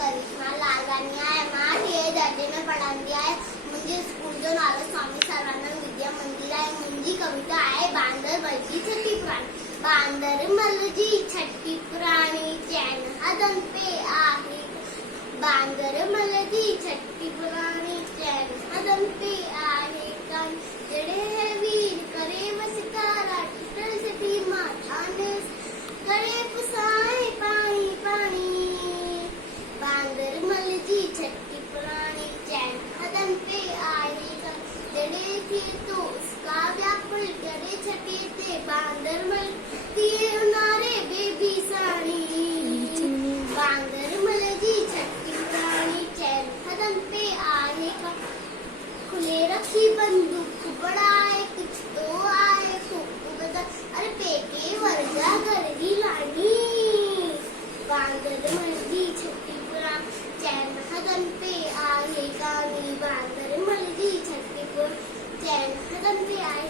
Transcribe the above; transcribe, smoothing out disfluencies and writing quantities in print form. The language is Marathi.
करिश्मा लालवानी आहे. माझे दर्जेने पढ़ांदी आहे. म्हणजे स्कूल जो नाव स्वामी सर्वानंद विद्या मंदिर आहे. मुंजी कविता आहे बांदर मलजी छठी पुराणी. बांदर मलजी छठी पुराणी चैन हदन पे आहे. बांदर मलजी छठी पुराणी चैन हदन पे आहे. जड़े है वीर करे वसितारा टूटल सती माथाने करे पुसाए पानी पानी. बांदर मलजी छठी पुरानी चैन हदन पे आहे. जड़े थे तो उसका व्याकुल जड़े छठे थे बांदर मल तिये उनारे बेबी साड़ी. बांदर मलजी छठी पुरानी चैन हदन पे आहे. खुले रखी बंदूक बड़ाए कुछ तो आए खूब बता अरे पेके वर्जा गरगी लानी. बांदर मलजी छठी पुरानी चैन हदन पे आहे. गानी बांदर मलजी छठी पुरानी चैन हदन पे आहे.